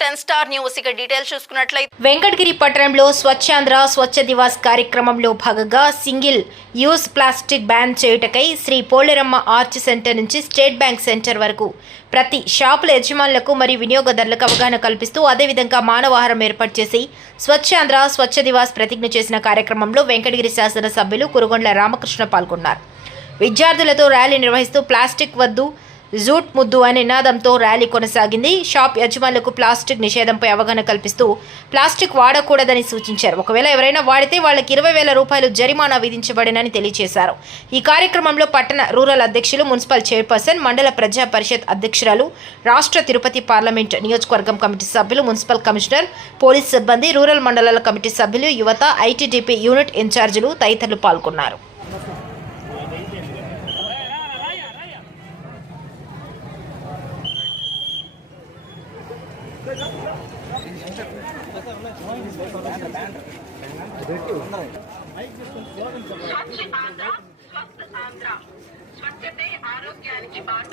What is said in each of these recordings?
10 Star News ఇక details చూసుకున్నట్లయితే వెంకటగిరి పట్టణంలో స్వచ్ఛాంధ్ర స్వచ్ఛ దివాస్ కార్యక్రమంలో భాగంగా సింగిల్ యూజ్ ప్లాస్టిక్ బ్యాన్ చేయుటకై శ్రీ పోలేరమ్మ ఆర్చ్ సెంటర్ నుంచి స్టేట్ బ్యాంక్ సెంటర్ వరకు ప్రతి షాపుల యజమానులకు మరియు వినియోగదారులకు అవగాహన కల్పిస్తూ అదేవిధంగా మానవాహారం ఏర్పాటు చేసి స్వచ్ఛాంధ్ర స్వచ్ఛ దివాస్ ప్రతిజ్ఞ చేసిన కార్యక్రమంలో వెంకటగిరి శాసన సభ్యులు కురుగొండ్ల రామకృష్ణ పాల్గొన్నారు. విద్యార్థులతో ర్యాలీ నిర్వహిస్తూ ప్లాస్టిక్ వద్దు జూట్ ముద్దు అనే నినాదంతో ర్యాలీ కొనసాగింది. షాప్ యజమానులకు ప్లాస్టిక్ నిషేధంపై అవగాహన కల్పిస్తూ ప్లాస్టిక్ వాడకూడదని సూచించారు. ఒకవేళ ఎవరైనా వాడితే వాళ్ళకి 20,000 రూపాయలు జరిమానా విధించబడినని తెలియజేశారు. ఈ కార్యక్రమంలో పట్టణ రూరల్ అధ్యక్షులు, మున్సిపల్ చైర్పర్సన్, మండల ప్రజా పరిషత్ అధ్యక్షురాలు, రాష్ట్ర తిరుపతి పార్లమెంట్ నియోజకవర్గం కమిటీ సభ్యులు, మున్సిపల్ కమిషనర్, పోలీస్ సిబ్బంది, రూరల్ మండలాల కమిటీ సభ్యులు, యువత, ఐటీడీపీ యూనిట్ ఇన్ఛార్జీలు తదితరులు పాల్గొన్నారు. స్వచ్ఛతే ఆరోగ్యానికి బాట.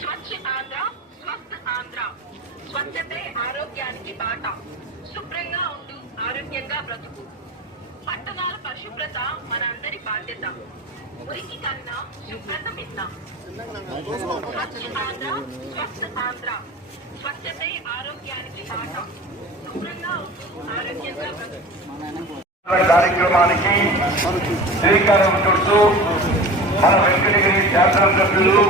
స్వచ్ఛ ఆంధ్ర స్వస్థ ఆంధ్ర. స్వచ్ఛతే ఆరోగ్యానికి బాట. శుభ్రంగా ఉంటూ ఆరోగ్యంగా బ్రతుకు. పట్టణాల పరిశుభ్రత మన అందరి బాధ్యత. మురికి కన్నా శుభ్రత మిన్న. స్వచ్ఛ ఆంధ్ర స్వస్థ ఆంధ్ర. స్వచ్ఛతే ఆరోగ్యానికి బాట. శుభ్రంగా ఉంటూ ఆరోగ్యంగా బ్రతుకు. కార్యక్రమానికి శ్రీకారం చుట్టూ మన వెంకటగిరి శాసనసభ్యులు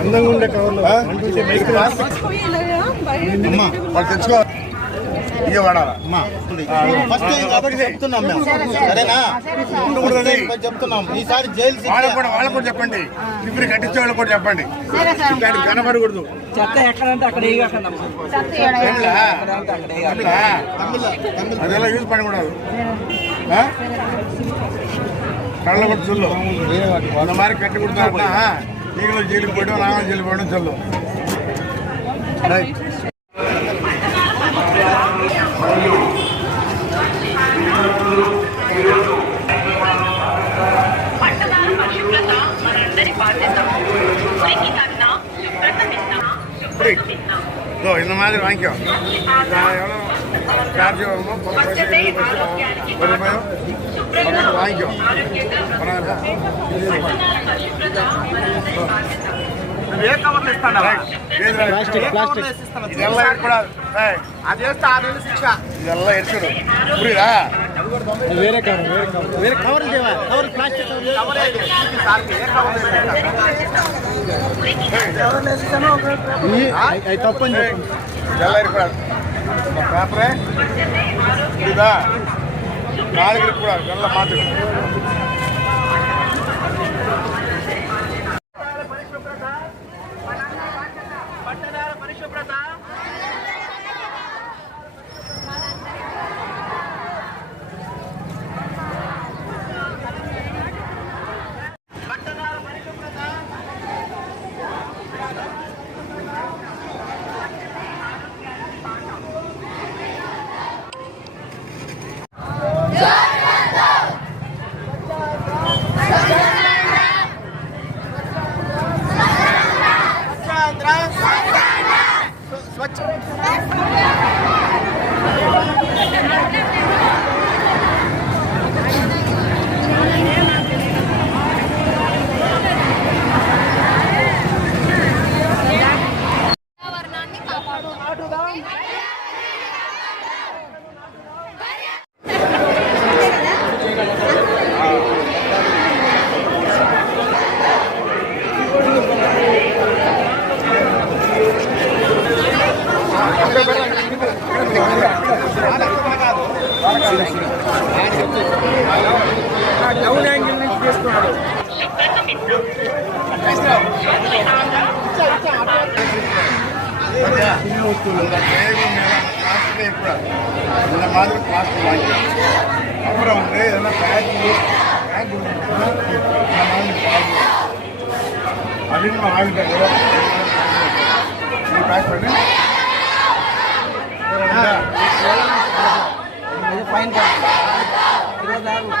అందంగా ఉండే కవర్లు తెచ్చుకో ఇక వాడాలా ఫస్ట్ చెప్తున్నాం మేము, సరేనా? చెప్తున్నాం ఈసారి జైలు వాళ్ళకు కూడా చెప్పండి, ఇప్పుడు కట్టించే వాళ్ళకి కూడా చెప్పండి, కనబడకూడదు. అదెలా యూజ్ పడకూడదు. కళ్ళ కూడా చల్లు వంద మారి కట్టి కుడుతున్నా నీళ్ళు జైలుకి పోయడం, నాన్న జైలు పోయడం చల్లు. இந்த மாதிரி வாங்கிக்கோ. எவ்வளோ சார்ஜ் வருமோ வாங்கிக்கோ. ఏ కవర్లు ఇస్తాను இதெல்லாம் இருக்கக்கூடாது. அது వేస్తే 6 నెలలు శిక్ష. இதெல்லாம் எடுக்கணும், புரியுதா? వేరే కవర్ వేరే కవర్ కవర్ ప్లాస్టిక్ కవర్ తప్పని చెప్పండి. இதெல்லாம் இருக்கக்கூடாது. பேப்பரே புரியுதா? நாளைக்கு இருக்கக்கூடாது, நல்லா மாற்றிக்கணும். పట్టణాల పరిశుభ్రత డౌన్ యాంగిల్ నుంచి తీసుకున్నాడు. பார்த்து இருக்கக்கூடாது. இந்த மாதிரி பிளாஸ்டிக் வாங்கி அப்புறம் வந்து இதெல்லாம் பேக் இந்த மாதிரி பால் அப்படின்னு வாங்கிட்டாங்க. நீ பேக் பண்ணி ஃபைன் பண்ணி 20,000.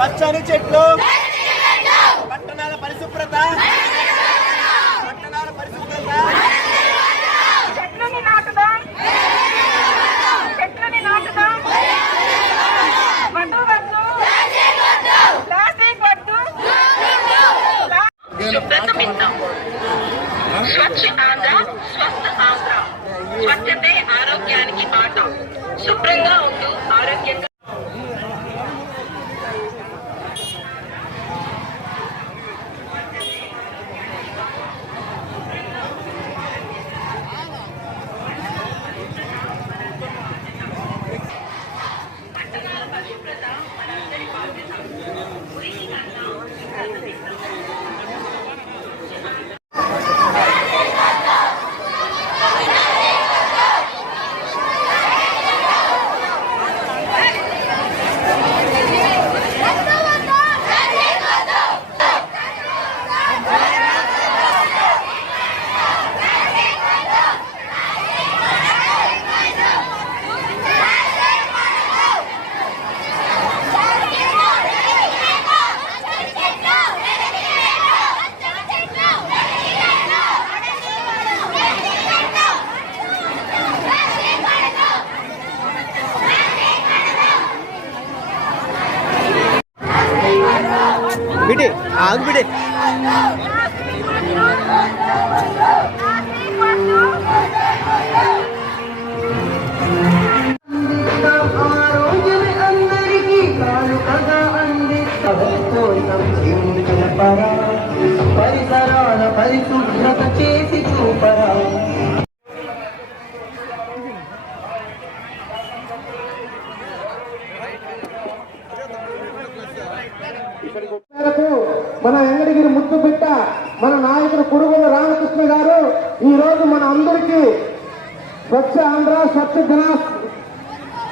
పచ్చని చెట్లు, పట్టణాల పరిశుభ్రత, పట్టణాల పరిశుభ్రత. చెట్లని నాటుదాం, చెట్లని నాటుదాం. వద్దు వద్దు ప్లాస్టిక్ వద్దు. శుభ్రతమిద్దాం. స్వచ్ఛ ఆంధ్ర, స్వస్థ ఆంధ్ర. స్వచ్ఛతే ఆరోగ్యానికి బాట. శుభ్రంగా ఉంటూ ఆరోగ్యంగా. ಬಿಡಿ ಆಗ್ಬಿಡಿ. పరిసరాల పరిశుభ్రత చేసి చూపరా. మన వెంకటగిరి ముద్దు బిడ్డ మన నాయకుడు కురుగుల రామకృష్ణ గారు ఈ రోజు మన అందరికీ స్వచ్ఛ ఆంధ్ర,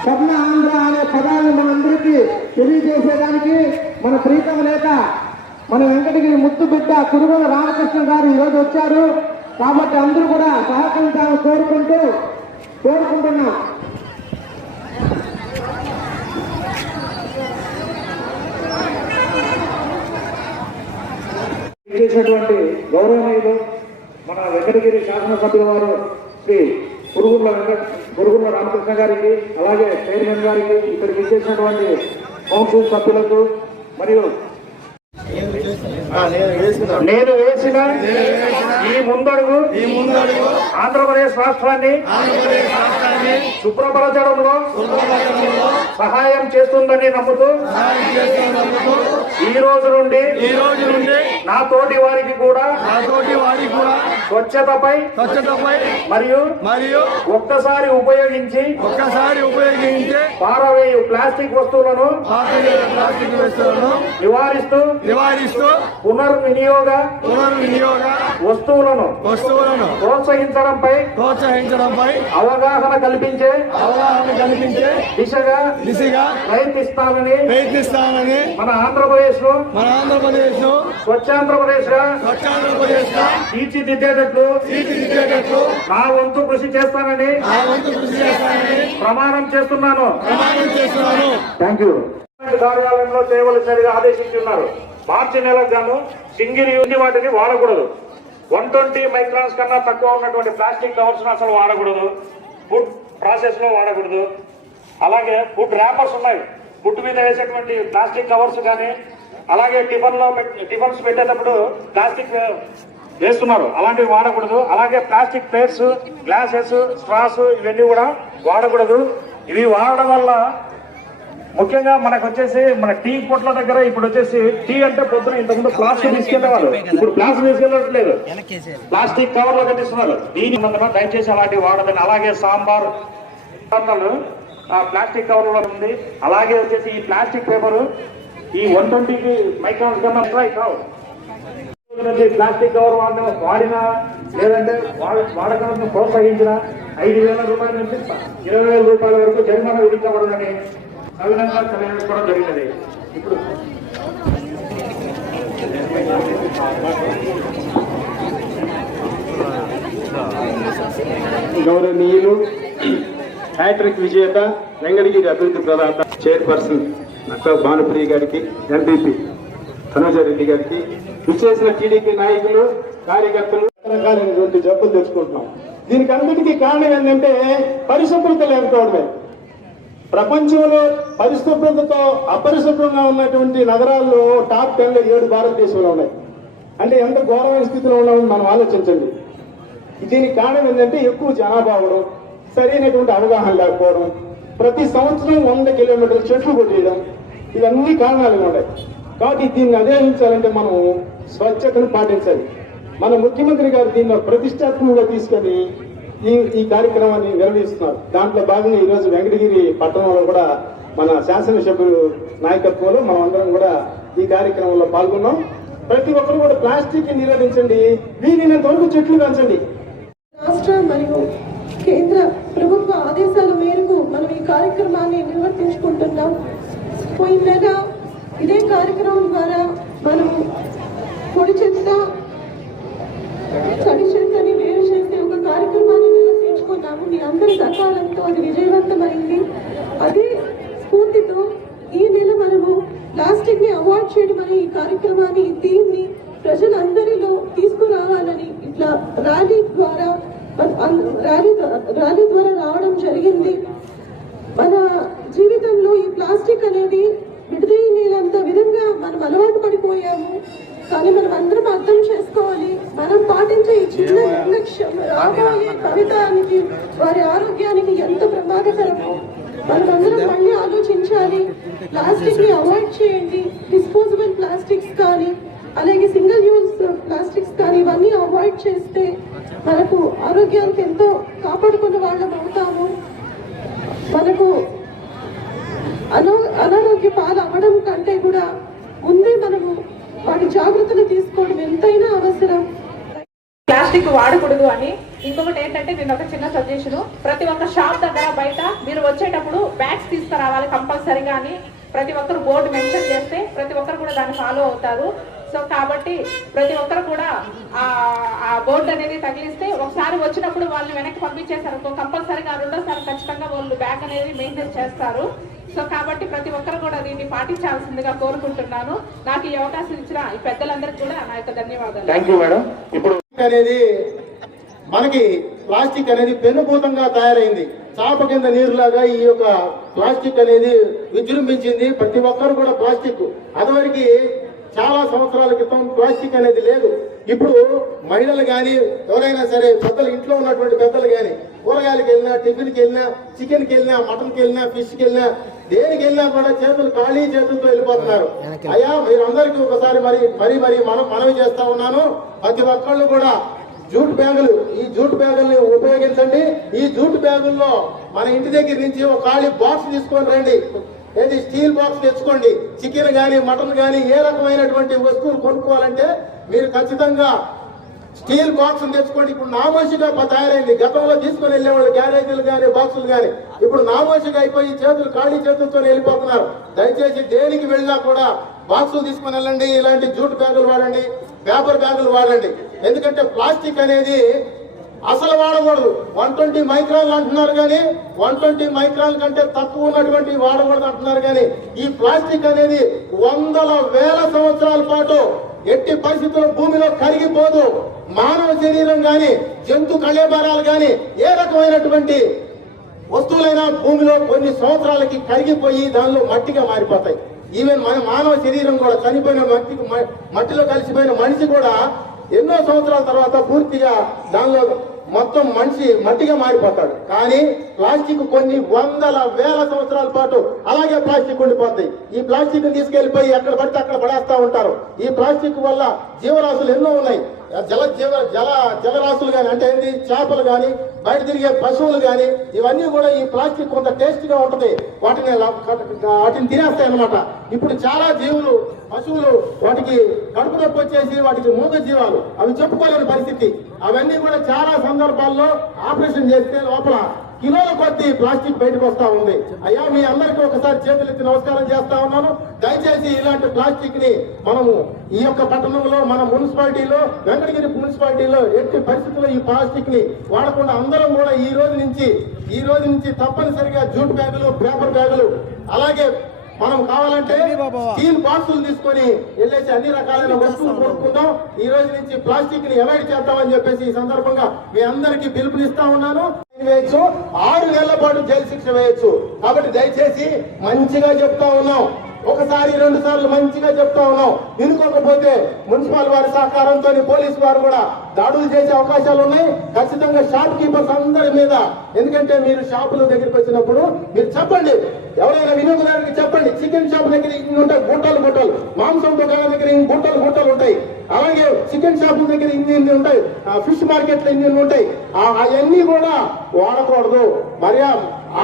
స్వర్ణ ఆంధ్ర అనే పదాన్ని మనందరికీ తెలియజేసేదానికి మన ప్రీతం లేక మన వెంకటగిరి ముద్దు బిడ్డ కురుగుల రామకృష్ణ గారు ఈ రోజు వచ్చారు. కాబట్టి అందరూ కూడా సహకరించాలని కోరుకుంటున్నాం. చేసినటువంటి గౌరవనీయులు మన వెంకటగిరి శాసనసభ్యుల వారు శ్రీ గురుగుల రామకృష్ణ గారికి, అలాగే చైర్మన్ గారికి, ఇక్కడికి ఇచ్చేసినటువంటి కౌన్సిల్ సభ్యులకు మరియు నేను వేసిన ఈ ముందడుగు ఆంధ్రప్రదేశ్ రాష్ట్రాన్ని శుభ్రపరచడంలో సహాయం చేస్తుందని నమ్ముతూ ఈ రోజు నుండి నా తోటి వారికి కూడా స్వచ్ఛతపై మరియు ఒక్కసారి ఉపయోగించి పారవేయు ప్లాస్టిక్ వస్తువులను నివారిస్తూ పునర్వినియోగ వస్తువులను ప్రోత్సహించడంపై అవగాహన కల్పించే దిశగా ప్రయత్నిస్తానని మన ఆంధ్రప్రదేశ్ ను స్వచ్ఛాంధ్రప్రదేశ్ గా తీర్చిదిద్దేటట్లు నా వంతు కృషి చేస్తానని ప్రమాణం చేస్తున్నాను. Thank you. కార్యాలయంలో చేయవలసినదిగా ఆదేశించున్నారు. మార్చి నెలకు గాను సింగిల్ యూజ్ వాటిని వాడకూడదు. 120 మైక్రాన్స్ కన్నా తక్కువ ఉన్నటువంటి ప్లాస్టిక్ కవర్స్ అసలు వాడకూడదు. ఫుడ్ ప్రాసెస్ లో వాడకూడదు. అలాగే ఫుడ్ ర్యాపర్స్ ఉన్నాయి, ఫుడ్ మీద వేసేటువంటి ప్లాస్టిక్ కవర్స్ కానీ అలాగే టిఫిన్స్ పెట్టేటప్పుడు ప్లాస్టిక్ వేస్తున్నారు, అలాంటివి వాడకూడదు. అలాగే ప్లాస్టిక్ ప్లేట్స్, గ్లాసెస్, స్ట్రాస్ ఇవన్నీ కూడా వాడకూడదు. ఇవి వాడడం వల్ల ముఖ్యంగా మనకు వచ్చేసి మన టీ పొట్ల దగ్గర ఇప్పుడు వచ్చేసి టీ అంటే పొద్దున ఇంతకుముందు ప్లాస్టిక్ తీసుకెళ్లేవాళ్ళు, ఇప్పుడు ప్లాస్టిక్ తీసుకెళ్ళట్లేదు, ప్లాస్టిక్ కవర్ లో కట్టిస్తున్నారు. దీని ముందు దయచేసి అలాంటివి వాడదని. అలాగే సాంబార్ ప్లాస్టిక్ కవర్ లో ఉంది. అలాగే వచ్చేసి ఈ ప్లాస్టిక్ పేపర్ ఈ 120 మైక్రాన్స్ కన్నా కావు. ప్లాస్టిక్ కవర్ వాడినా లేదంటే వాడకాలను ప్రోత్సహించిన 5,000 రూపాయల నుంచి 20,000 రూపాయల వరకు జరిమానా విధించబడదని సవినంగా తెలియజేసుకోవడం జరిగినది. ఇప్పుడు గౌరవనీయులు హ్యాట్రిక్ విజేత వెంకటగిరి అభివృద్ధి ప్రదాత చైర్పర్సన్ అక్క భానుప్రియ గారికి, ఎంపీపీ తనుజారెడ్డి గారికి, విచ్చేసిన టీడీపీ నాయకులు, కార్యకర్తలు రకరకాలైనటువంటి జబ్బులు తెచ్చుకుంటున్నాం. దీనికి అన్నిటికీ కారణం ఏంటంటే పరిశుభ్రత లేకపోవడమే. ప్రపంచంలో పరిశుభ్రతతో అపరిశుభ్రంగా ఉన్నటువంటి నగరాల్లో టాప్ 10లో 7 భారతదేశంలో ఉన్నాయి. అంటే ఎంత ఘోరమైన స్థితిలో ఉన్నామని మనం ఆలోచించండి. దీనికి కారణం ఏంటంటే ఎక్కువ జనాభా అవడం, సరైనటువంటి అవగాహన లేకపోవడం, ప్రతి సంవత్సరం 100 కిలోమీటర్ల చెట్లు కొట్టేయడం, ఇవన్నీ కారణాలు ఉన్నాయి. కాబట్టి దీన్ని అధిగమించాలంటే మనం స్వచ్ఛతను పాటించాలి. మన ముఖ్యమంత్రి గారు దీన్ని ప్రతిష్టాత్మకంగా తీసుకొని ఈ కార్యక్రమాన్ని నిర్వహిస్తున్నారు. దాంట్లో భాగంగా ఈరోజు వెంకటగిరి పట్టణంలో కూడా మన శాసనసభ్యులు నాయకత్వంలో మనం అందరం కూడా ఈ కార్యక్రమంలో పాల్గొన్నాం. ప్రతి ఒక్కరు కూడా ప్లాస్టిక్ నిరోధించండి, వీలైనంత వరకు చెట్లు పెంచండి. రాష్ట్ర మరియు కేంద్ర ప్రభుత్వ ఆదేశాల మేరకు మనం ఈ కార్యక్రమాన్ని నిర్వర్తించుకుంటున్నాం. పోయిన నెల ఇదే కార్యక్రమం ద్వారా మనం పొడి చెత్త, తడి చెత్తని వేరు చేసే ఒక కార్యక్రమాన్ని నిర్వర్తించుకున్నాము. మీ అందరి సకాలంతో అది విజయవంతమైంది. అదే స్ఫూర్తితో ఈ నెల మనము ప్లాస్టిక్ ని అవాయిడ్ చేయడం అనే ఈ కార్యక్రమాన్ని, దీన్ని ప్రజలందరిలో తీసుకురావాలని ఇట్లా ర్యాలీ ద్వారా రావడం జరిగింది. మన జీవితంలో ఈ ప్లాస్టిక్ అనేది విడదీయలేనంత విధంగా మనం అలవాటు పడిపోయాము. కానీ మనం అందరం అర్థం చేసుకోవాలి, మనం పాటించే ఈ చిన్న నిర్లక్ష్యం రాబోయే భవితానికి, వారి ఆరోగ్యానికి ఎంత ప్రమాదకరమో మనం అందరం మళ్ళీ ఆలోచించాలి. ప్లాస్టిక్ ని అవాయిడ్ చేయండి. డిస్పోజబుల్ ప్లాస్టిక్స్ కానీ అలాగే సింగిల్ యూజ్ ప్లాస్టిక్స్ కానీ ఇవన్నీ అవాయిడ్ చేస్తే మనకు ఆరోగ్యానికి ఎంతో కాపాడుకున్న వాళ్ళం అవుతాము. మనకు అనారోగ్య పాలు అవ్వడం కంటే కూడా ముందే మనము వాటి జాగ్రత్తలు తీసుకోవడం ఎంతైనా అవసరం. ప్లాస్టిక్ వాడకూడదు అని. ఇంకొకటి ఏంటంటే నేను ఒక చిన్న సజెషన్, ప్రతి ఒక్క షాప్ దగ్గర బయట మీరు వచ్చేటప్పుడు బ్యాగ్స్ తీసుకురావాలి కంపల్సరీగా అని ప్రతి ఒక్కరు బోర్డు మెన్షన్ చేస్తే ప్రతి ఒక్కరు కూడా దాన్ని ఫాలో అవుతారు. సో కాబట్టి ప్రతి ఒక్కరు కూడా ఆ బోర్డు అనేది తగిలిస్తే ఒకసారి వచ్చినప్పుడు వాళ్ళని వెనక్కి పంపించేశారు కంపల్సరీగా రెండోసారి ఖచ్చితంగా వాళ్ళు బ్యాగ్ అనేది మెయింటైన్ చేస్తారు. సో కాబట్టి ప్రతి ఒక్కరు కూడా దీన్ని పాటించాల్సిందిగా కోరుకుంటున్నాను. నాకు ఈ అవకాశం ఇచ్చిన ఈ పెద్దలందరికీ కూడా నా యొక్క ధన్యవాదాలు. Thank you madam. ఇప్పుడు అనేది మనకి ప్లాస్టిక్ అనేది పెనుభూతంగా తయారైంది. చాప కింద నీరులాగా ఈ యొక్క ప్లాస్టిక్ అనేది విజృంభించింది. ప్రతి ఒక్కరు కూడా ప్లాస్టిక్, అదివరకు చాలా సంవత్సరాల క్రితం ప్లాస్టిక్ అనేది లేదు. ఇప్పుడు మహిళలు కానీ ఎవరైనా సరే పెద్దలు, ఇంట్లో ఉన్నటువంటి పెద్దలు కానీ కూరగాయలకు వెళ్ళినా, టిఫిన్కి వెళ్ళినా, చికెన్కి వెళ్ళినా, మటన్కి వెళ్ళినా, ఫిష్కి వెళ్ళినా, దేనికి వెళ్ళినా కూడా చేతులు ఖాళీ చేతులతో వెళ్ళిపోతున్నారు. అయ్యా మీరందరికీ ఒకసారి మరి మనవి చేస్తా ఉన్నాను, ప్రతి ఒక్కళ్ళు కూడా జూట్ బ్యాగులు, ఈ జూట్ బ్యాగుల్ని ఉపయోగించండి. ఈ జూట్ బ్యాగుల్లో మన ఇంటి దగ్గర నుంచి ఒక ఖాళీ బాక్స్ తీసుకొని రండి. ఏది స్టీల్ బాక్స్ తెచ్చుకోండి. చికెన్ కానీ మటన్ కానీ ఏ రకమైనటువంటి వస్తువులు కొనుక్కోవాలంటే మీరు ఖచ్చితంగా స్టీల్ బాక్స్ తెచ్చుకోండి. ఇప్పుడు నామోషిగా తయారైంది. గతంలో తీసుకుని వెళ్ళేవాళ్ళు క్యారేజీలు కానీ బాక్సులు కానీ, ఇప్పుడు నామోషిగా అయిపోయి చేతులు ఖాళీ చేతులతో వెళ్ళిపోతున్నారు. దయచేసి దేనికి వెళ్ళినా కూడా బాక్సులు తీసుకుని వెళ్ళండి. ఇలాంటి జూట్ బ్యాగులు వాడండి, పేపర్ బ్యాగులు వాడండి. ఎందుకంటే ప్లాస్టిక్ అనేది అసలు వాడకూడదు. 120 మైక్రాన్లు అంటున్నారు కానీ 120 మైక్రాన్ కంటే తక్కువ ఉన్నటువంటి వాడకూడదు అంటున్నారు. కానీ ఈ ప్లాస్టిక్ అనేది వందల వేల సంవత్సరాల పాటు ఎట్టి పరిస్థితుల్లో భూమిలో కరిగిపోదు. మానవ శరీరం కానీ, జంతు కళేబరాలు కానీ, ఏ రకమైనటువంటి వస్తువులైనా భూమిలో కొన్ని సంవత్సరాలకి కరిగిపోయి దానిలో మట్టిగా మారిపోతాయి. ఈవెన్ మన మానవ శరీరం కూడా చనిపోయిన మట్టిలో కలిసిపోయిన మనిషి కూడా ఎన్నో సంవత్సరాల తర్వాత పూర్తిగా దానిలో మొత్తం మనిషి మట్టిగా మారిపోతాడు. కానీ ప్లాస్టిక్ కొన్ని వందల వేల సంవత్సరాల పాటు అలాగే ప్లాస్టిక్ ఉండిపోతాయి. ఈ ప్లాస్టిక్ తీసుకెళ్లిపోయి ఎక్కడ పడితే అక్కడ పడేస్తా ఉంటారు. ఈ ప్లాస్టిక్ వల్ల జీవరాశులు ఎన్నో ఉన్నాయి. జలరాశులు కానీ, అంటే ఏంటి, చేపలు కానీ, బయట తిరిగే పశువులు కానీ, ఇవన్నీ కూడా ఈ ప్లాస్టిక్ కొంత టేస్ట్ గా ఉంటది, వాటిని తినేస్తాయి అన్నమాట. ఇప్పుడు చాలా జీవులు, పశువులు, వాటికి కడుపు నొప్పి వచ్చేసి వాటికి మూగ జీవాలు, అవి చెప్పుకోలేని పరిస్థితి. అవన్నీ కూడా చాలా సందర్భాల్లో ఆపరేషన్ చేస్తే లోపల కిలోల కొద్ది ప్లాస్టిక్ బయటకు వస్తా ఉంది. అయ్యా, మీ అందరికీ ఒకసారి చేతులెత్తి నమస్కారం చేస్తా ఉన్నాను. దయచేసి ఇలాంటి ప్లాస్టిక్ ని మనము ఈ యొక్క పట్టణంలో, మన మున్సిపాలిటీలో, వెంకటగిరి మున్సిపాలిటీలో ఎట్టి పరిస్థితుల్లో ఈ ప్లాస్టిక్ ని వాడకుండా అందరం కూడా ఈ రోజు నుంచి తప్పనిసరిగా జూట్ బ్యాగులు, పేపర్ బ్యాగులు, అలాగే మనం కావాలంటే స్టీల్ బాక్సులు తీసుకొని వెళ్ళేసి అన్ని రకాలైన వస్తువులు కొనుక్కుందాం. ఈ రోజు నుంచి ప్లాస్టిక్ ని అవాయిడ్ చేద్దామని చెప్పేసి ఈ సందర్భంగా మీ అందరికీ పిలుపునిస్తా ఉన్నాను. వేయచ్చు, 6 నెలల పాటు జైలు శిక్ష వేయచ్చు. కాబట్టి దయచేసి మంచిగా చెప్తా ఉన్నాం, ఒకసారి 2 సార్లు మంచిగా చెప్తా ఉన్నాం. వినుకోకపోతే మున్సిపల్ వారి సహకారంతో పోలీసు వారు కూడా దాడులు చేసే అవకాశాలు ఉన్నాయి. ఖచ్చితంగా షాప్ కీపర్స్ అందరి మీద, ఎందుకంటే మీరు షాపుల దగ్గరికి వచ్చినప్పుడు మీరు చెప్పండి, ఎవరైనా వినియోగదారునికి చెప్పండి, చికెన్ షాప్ దగ్గర ఇన్ని ఉంటాయి గుట్టలు, మాంసం దుకాణం దగ్గర ఇన్ని గుట్టలు ఉంటాయి, అలాగే చికెన్ షాప్ దగ్గర ఇన్ని ఉంటాయి, ఫిష్ మార్కెట్లో ఇన్ని ఉంటాయి. అవన్నీ కూడా వాడకూడదు. మరి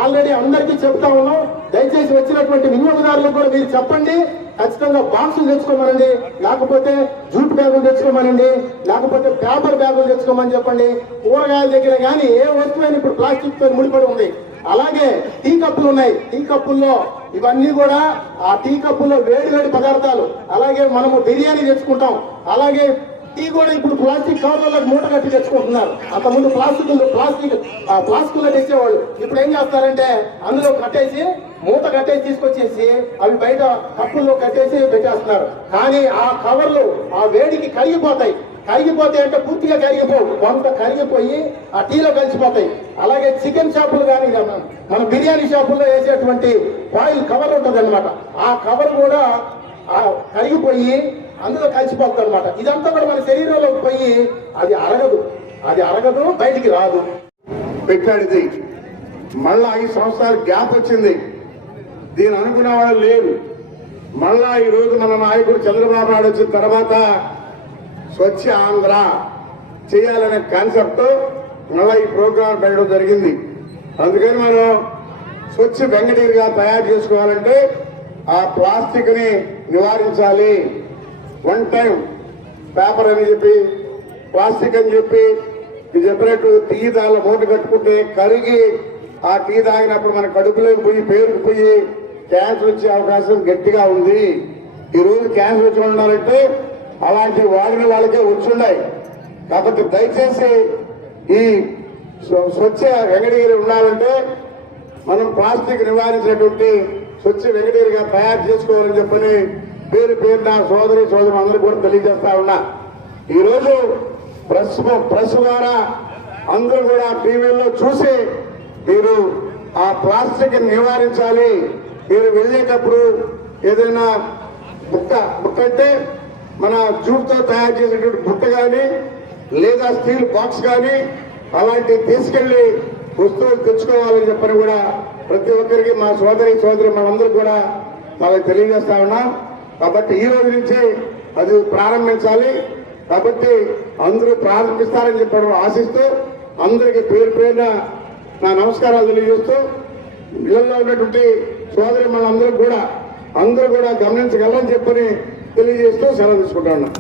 ఆల్రెడీ అందరికీ చెప్తా ఉన్నాం. దయచేసి వచ్చినటువంటి వినియోగదారులకు కూడా మీరు చెప్పండి, ఖచ్చితంగా బాక్సులు తెచ్చుకోమనండి, లేకపోతే జూట్ బ్యాగులు తెచ్చుకోమనండి, లేకపోతే పేపర్ బ్యాగులు తెచ్చుకోమని చెప్పండి. కూరగాయల దగ్గర కానీ ఏ వస్తువైనా ఇప్పుడు ప్లాస్టిక్ తో ముడిపడి ఉంది. అలాగే టీ కప్పులు ఉన్నాయి, టీ కప్పుల్లో ఇవన్నీ కూడా ఆ టీ కప్పుల్లో వేడి పదార్థాలు, అలాగే మనము బిర్యానీ తెచ్చుకుంటాం, అలాగే టీ కూడా ఇప్పుడు ప్లాస్టిక్ కవర్లకు మూట కట్టి తెచ్చుకుంటున్నారు. అంతకుముందు ప్లాస్టిక్ లో తెచ్చేవాళ్ళు. ఇప్పుడు ఏం చేస్తారంటే అందులో కట్టేసి మూట కట్టేసి తీసుకొచ్చేసి అవి బయట కప్పుల్లో కట్టేసి పెట్టేస్తున్నారు. కానీ ఆ కవర్లు ఆ వేడికి కరిగిపోతాయి అంటే పూర్తిగా కరిగిపోవు, కొంత కరిగిపోయి ఆ టీలో కలిసిపోతాయి. అలాగే చికెన్ షాపులు కానీ, మన బిర్యానీ షాపుల్లో వేసేటువంటి ఆయిల్ కవర్ ఉంటుంది అనమాట, ఆ కవర్ కూడా కరిగిపోయి అందులో కలిసిపోతుంది అనమాట. ఇదంతా కూడా మన శరీరంలోకి పోయి అది అరగదు, బయటికి రాదు. పెట్టాడిది మళ్ళా 5 సంవత్సరాలు గ్యాప్ వచ్చింది. దీని అనుకునే వాళ్ళు లేరు. మళ్ళా ఈ రోజు మన నాయకుడు చంద్రబాబు నాయుడు వచ్చిన తర్వాత స్వచ్ఛ ఆంధ్ర చేయాలనే కాన్సెప్ట్ మళ్ళా ఈ ప్రోగ్రాం పెట్టడం జరిగింది. అందుకని మనం స్వచ్ఛ వెంకటగిరిగా తయారు చేసుకోవాలంటే ఆ ప్లాస్టిక్ ని నివారించాలి. 1 టైం పేపర్ అని చెప్పి, ప్లాస్టిక్ అని చెప్పి, ఇది చెప్పినట్టు టీ దానిలో మూట కట్టుకుంటే కరిగి ఆ టీ తాగినప్పుడు మన కడుపులోకి పోయి పేరుకుపోయి క్యాన్సర్ వచ్చే అవకాశం గట్టిగా ఉంది. ఈ రోజు క్యాన్సర్ వచ్చి ఉండాలంటే అలాంటి వాడిన వాళ్ళకే వచ్చున్నాయి. కాబట్టి దయచేసి ఈ స్వచ్ఛ వెంకటగిరి ఉండాలంటే మనం ప్లాస్టిక్ నివారించినటువంటి స్వచ్ఛ వెంకటగిరిగా తయారు చేసుకోవాలని చెప్పని పేరున సోదరి అందరూ కూడా తెలియజేస్తా ఉన్నా. ఈరోజు ప్రెస్ ద్వారా అందరూ కూడా టీవీలో చూసి మీరు ఆ ప్లాస్టిక్ నివారించాలి. మీరు వెళ్ళేటప్పుడు ఏదైనా బుట్ట అంటే మన జూట్తో తయారు చేసినటువంటి బుట్ట కానీ, లేదా స్టీల్ బాక్స్ కానీ అలాంటివి తీసుకెళ్లి వస్తువులు తెచ్చుకోవాలని చెప్పని కూడా ప్రతి ఒక్కరికి మా సోదరి మనందరూ కూడా వాళ్ళకి తెలియజేస్తా ఉన్నాం. కాబట్టి ఈ రోజు నుంచి అది ప్రారంభించాలి. కాబట్టి అందరూ ప్రారంభిస్తారని చెప్పడం ఆశిస్తూ అందరికీ పేరున నా నమస్కారాలు తెలియజేస్తూ, ఇళ్లలో ఉన్నటువంటి సోదరి మనందరూ కూడా గమనించగలరని చెప్పని తెలియజేస్తూ సెలవు తీసుకుంటా ఉన్నాం.